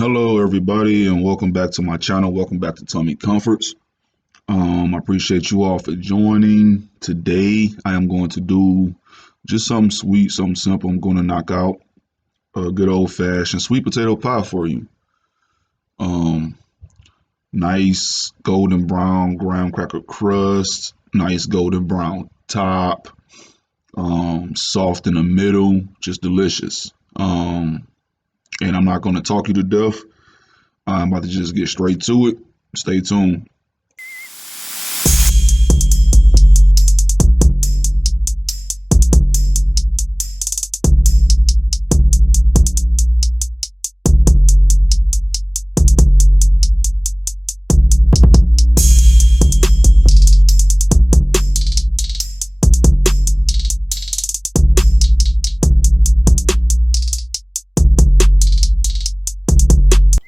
Hello, everybody, and welcome back to my channel. Welcome back to Tummy Comforts. I appreciate you all for joining. Today, I am going to do just something sweet, something simple. I'm going to knock out a good old-fashioned sweet potato pie for you. Um, Nice golden brown graham cracker crust, nice golden brown top, soft in the middle, just delicious. And I'm not going to talk you to death. I'm about to just get straight to it. Stay tuned.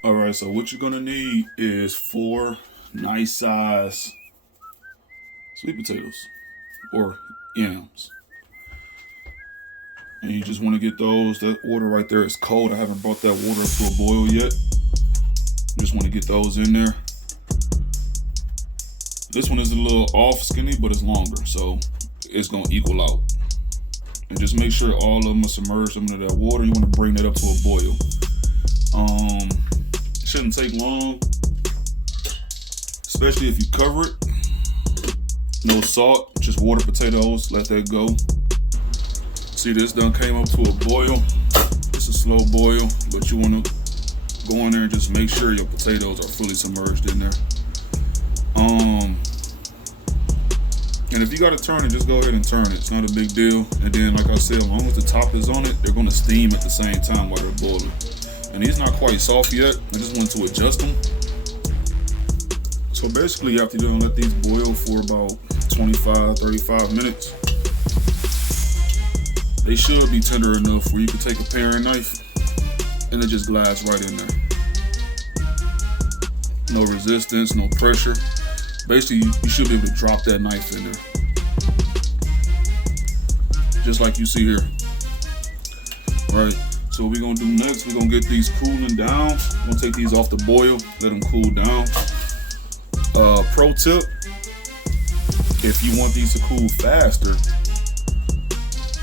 All right, so what you're gonna need is 4 nice size sweet potatoes or yams. And you just want to get those. That water right there is cold. I haven't brought that water up to a boil yet. Just want to get those in there. This one is a little off skinny, but it's longer, so it's gonna equal out. And just make sure all of them are submerged into that water. You want to bring that up to a boil. It shouldn't take long, especially if you cover it. No salt, just water potatoes. Let that go. See, this done came up to a boil. It's a slow boil, but you want to go in there and just make sure your potatoes are fully submerged in there. And if you got to turn it, just go ahead and turn it. It's not a big deal. And then, like I said, as long as the top is on it, they're going to steam at the same time while they're boiling. And these not quite soft yet. I just want to adjust them. So basically, after you're gonna let these boil for about 25, 35 minutes, they should be tender enough where you can take a paring knife and it just glides right in there. No resistance, no pressure. Basically, you should be able to drop that knife in there. Just like you see here. All right, so what we're gonna do next, we're gonna get these cooling down. We're gonna take these off the boil, let them cool down. Pro tip, if you want these to cool faster,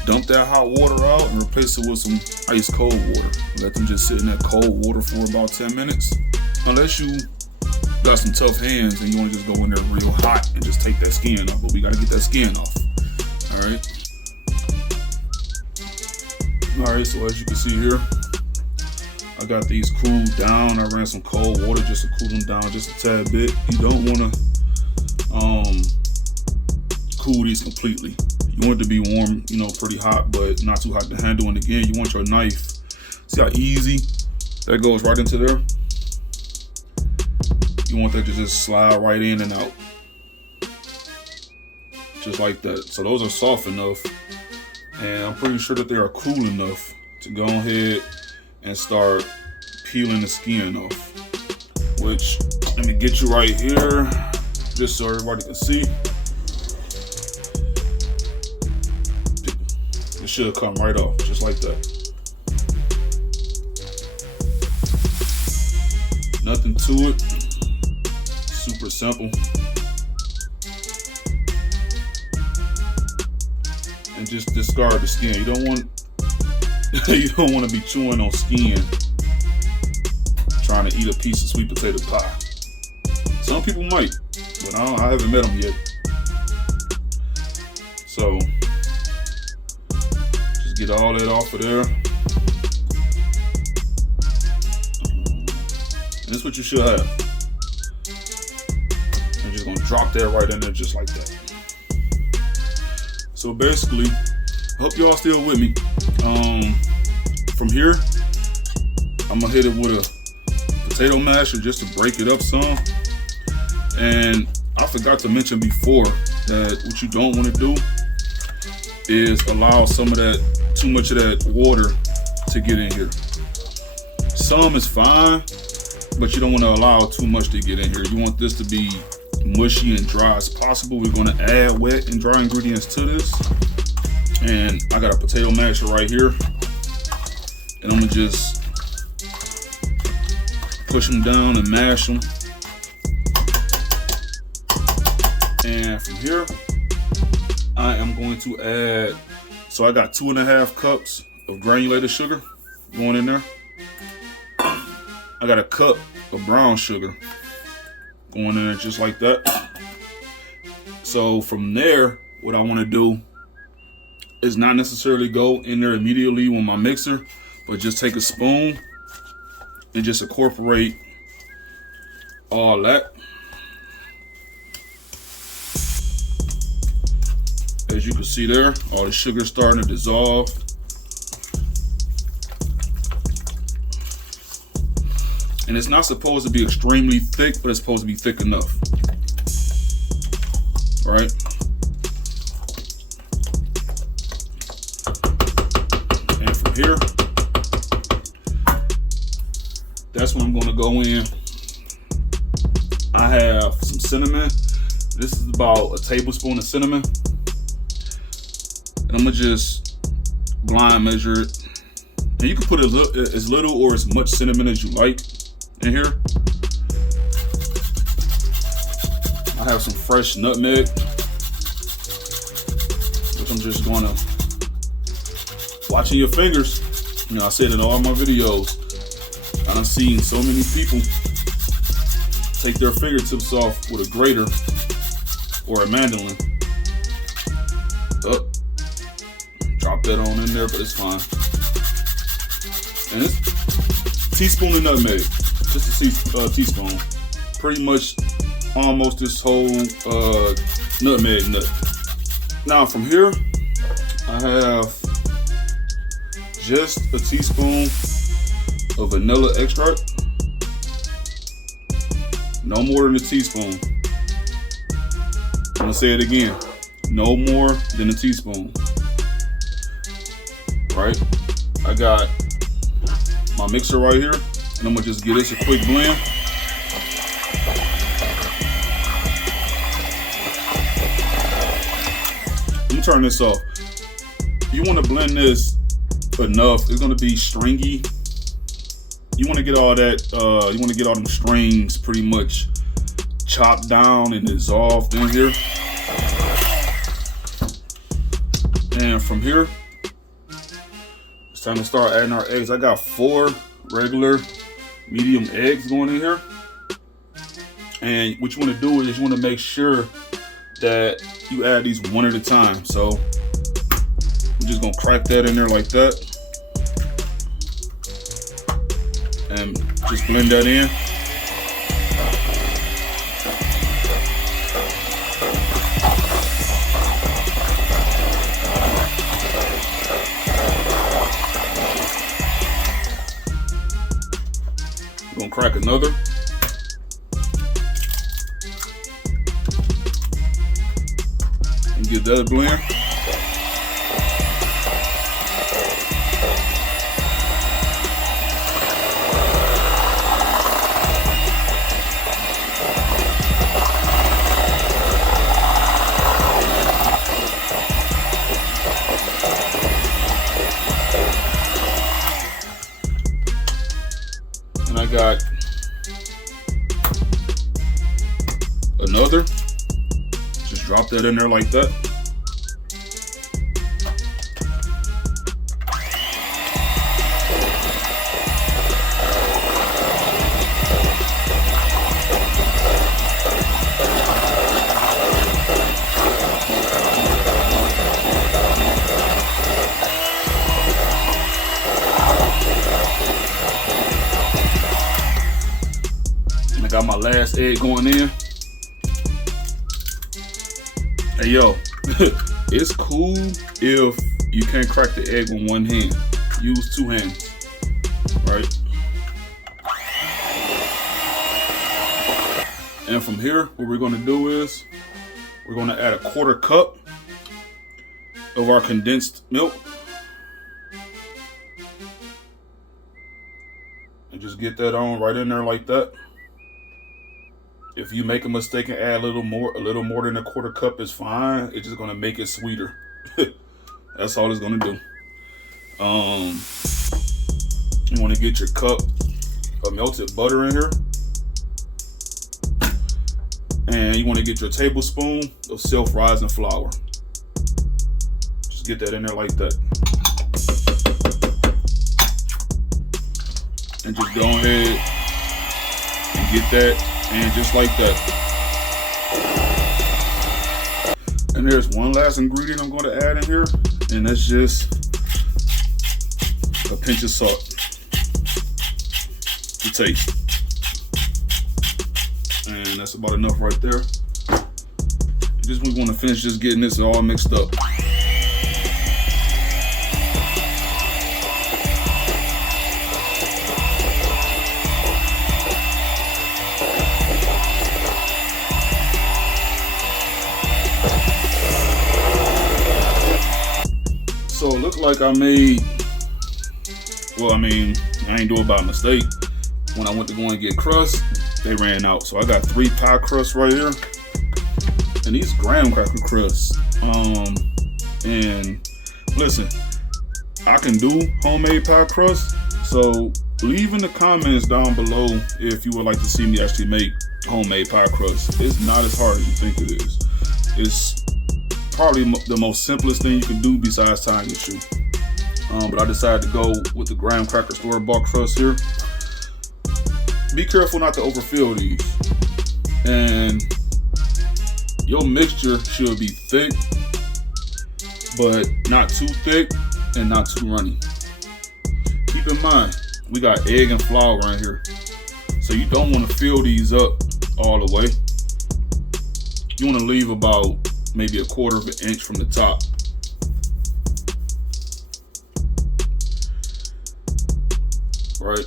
dump that hot water out and replace it with some ice cold water. Let them just sit in that cold water for about 10 minutes. Unless you got some tough hands and you want to just go in there real hot and just take that skin off, but we got to get that skin off. All right, so as you can see here, I got these cooled down. I ran some cold water just to cool them down just a tad bit. You don't want to cool these completely. You want it to be warm, pretty hot, but not too hot to handle. And again, you want your knife. See how easy that goes right into there? You want that to just slide right in and out. Just like that. So those are soft enough. And I'm pretty sure that they are cool enough to go ahead and start peeling the skin off. Which, let me get you right here, just so everybody can see. It should come right off, just like that. Nothing to it. Super simple. And just discard the skin. You don't want to be chewing on skin trying to eat a piece of sweet potato pie. Some people might, but I haven't met them yet. So just get all that off of there. And that's what you should have. I'm just gonna drop that right in there just like that. So basically, I hope y'all still with me. From here, I'm gonna hit it with a potato masher just to break it up some. And I forgot to mention before that what you don't want to do is allow too much of that water to get in here. Some is fine, but you don't want to allow too much to get in here. You want this to be mushy and dry as possible. We're going to add wet and dry ingredients to this. And I got a potato masher right here. And I'm going to just push them down and mash them. And from here, I am going to add, so I got 2.5 cups of granulated sugar going in there. I got a cup of brown sugar going in there just like that. So from there, what I want to do is not necessarily go in there immediately with my mixer, but just take a spoon and just incorporate all that. As you can see there, all the sugar starting to dissolve. And it's not supposed to be extremely thick, but it's supposed to be thick enough. All right. And from here, that's when I'm going to go in. I have some cinnamon. This is about a tablespoon of cinnamon. And I'm gonna just blind measure it. And you can put as little or as much cinnamon as you like in here. I have some fresh nutmeg, which I'm just gonna, watching your fingers. You know, I said in all my videos, I've seen so many people take their fingertips off with a grater or a mandolin. Oh, drop that on in there, but it's fine. And it's a teaspoon of nutmeg, just a teaspoon. Pretty much almost this whole nutmeg nut. Now from here, I have just a teaspoon of vanilla extract. No more than a teaspoon. I'm gonna say it again. No more than a teaspoon. Right? I got my mixer right here, and I'm gonna just give this a quick blend. Let me turn this off. You want to blend this enough. It's gonna be stringy. You want to get all that. You want to get all them strings pretty much chopped down and dissolved in here. And from here, it's time to start adding our eggs. I got 4 regular medium eggs going in here. And what you want to do is you want to make sure that you add these one at a time. So I'm just gonna crack that in there like that. And just blend that in. I'm gonna crack another. And give that a blend. And I got another. Just drop that in there like that. And I got my last egg going in. Hey yo, it's cool if you can't crack the egg with one hand. Use 2 hands, right? And from here, what we're gonna do is we're gonna add a 1/4 cup of our condensed milk. And just get that on right in there like that. If you make a mistake and add a little more than a 1/4 cup is fine. It's just gonna make it sweeter. That's all it's gonna do. You wanna get your cup of melted butter in here. And you want to get your tablespoon of self-rising flour. Just get that in there like that. And just go ahead and get that, and just like that. And there's one last ingredient I'm going to add in here, and that's just a pinch of salt to taste. And that's about enough right there. Just we want to finish just getting this all mixed up. So it looked like I made, well, I mean, I ain't do it by mistake. When I went to go and get crust, they ran out. So I got 3 pie crusts right here. And these graham cracker crusts. And listen, I can do homemade pie crust. So leave in the comments down below if you would like to see me actually make homemade pie crust. It's not as hard as you think it is. It's probably the most simplest thing you can do besides tying your shoe. But I decided to go with the graham cracker store-bought crust here. Be careful not to overfill these. And your mixture should be thick, but not too thick and not too runny. Keep in mind, we got egg and flour in here. So you don't want to fill these up all the way. You want to leave about maybe 1/4 of an inch from the top. Right.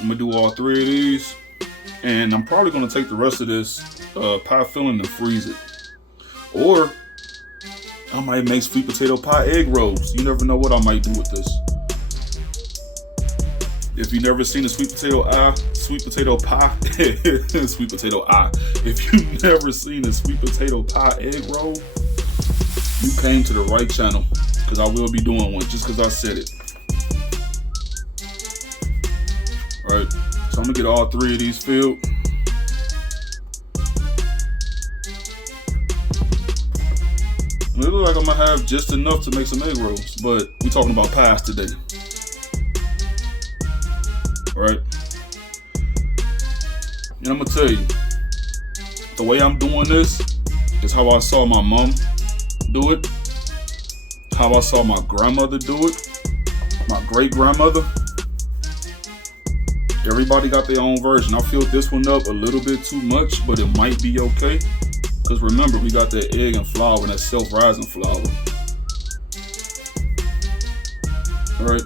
I'm gonna do all 3 of these, and I'm probably gonna take the rest of this pie filling and freeze it. Or I might make sweet potato pie egg rolls. You never know what I might do with this. If you've never seen a sweet potato pie, if you've never seen a sweet potato pie egg roll, you came to the right channel, because I will be doing one just because I said it. All right, so I'm gonna get all 3 of these filled. It looks like I'm gonna have just enough to make some egg rolls, but we're talking about pies today. All right, and I'm gonna tell you, the way I'm doing this is how I saw my mom do it, how I saw my grandmother do it, my great-grandmother. Everybody got their own version. I filled this one up a little bit too much, but it might be okay. Because remember, we got that egg and flour and that self-rising flour. All right.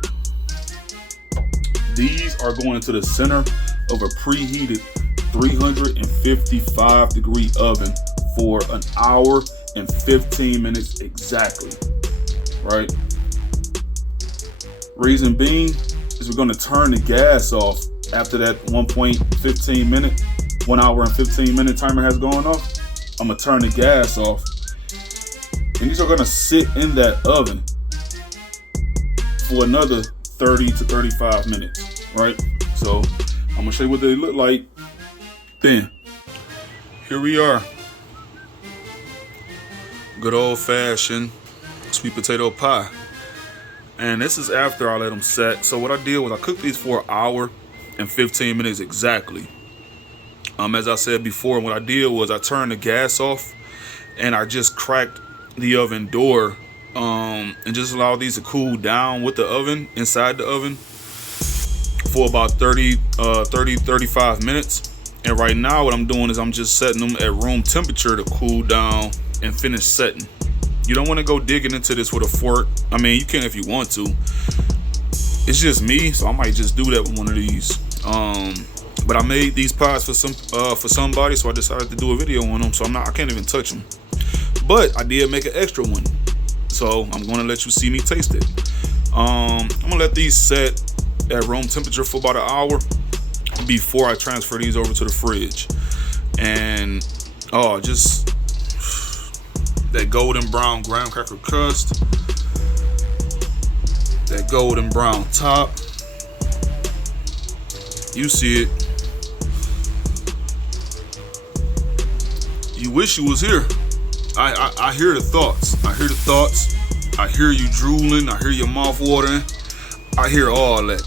These are going into the center of a preheated 355 degree oven for 1 hour and 15 minutes exactly. Right? Reason being is we're going to turn the gas off after that 1 hour and 15 minute timer has gone off. I'm going to turn the gas off. And these are going to sit in that oven for another 30 to 35 minutes, right? So I'm going to show you what they look like then. Here we are. Good old fashioned sweet potato pie. And this is after I let them set. So what I did was I cooked these for 1 hour and 15 minutes exactly. As I said before, what I did was I turned the gas off and I just cracked the oven door and just allowed these to cool down with the oven, inside the oven, for about 35 minutes. And right now what I'm doing is I'm just setting them at room temperature to cool down and finish setting. You don't want to go digging into this with a fork. I mean, you can if you want to. It's just me, so I might just do that with one of these. But I made these pies for somebody, so I decided to do a video on them. So I can't even touch them. But I did make an extra one, so I'm going to let you see me taste it. I'm gonna let these set at room temperature for about 1 hour before I transfer these over to the fridge. And just that golden brown graham cracker crust the golden brown top. You see it. You wish you was here. I hear the thoughts. I hear the thoughts. I hear you drooling. I hear your mouth watering. I hear all that.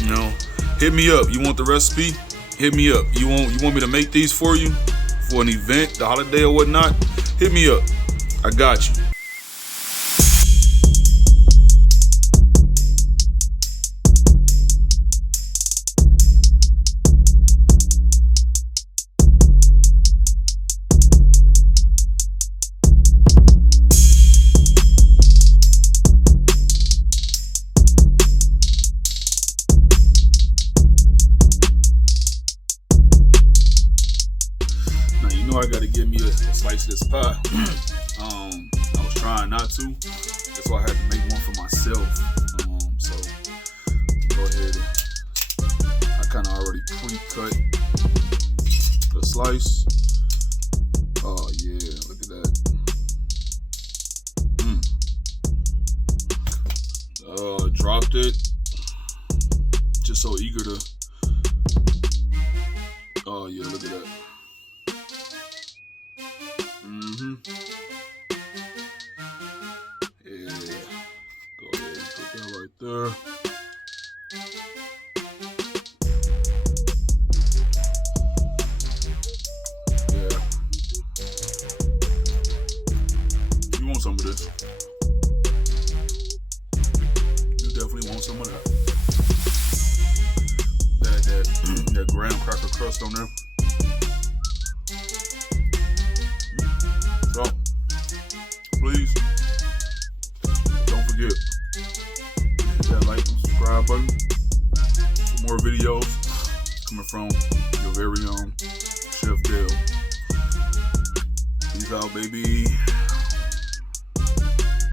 You know, hit me up. You want the recipe? Hit me up. You want me to make these for you for an event, the holiday or whatnot? Hit me up. I got you. I gotta give me a slice of this pie. I was trying not to. That's why I had to make one for myself. So go ahead and I kind of already pre-cut the slice. Oh yeah, look at that. Dropped it. Just so eager to. Oh yeah, look at that. Yeah, go ahead and put that right there. Yeah, you want some of this? You definitely want some of that. That graham cracker crust on there. So, please, don't forget, hit that like and subscribe button for more videos coming from your very own Chef Dale. Peace out, baby.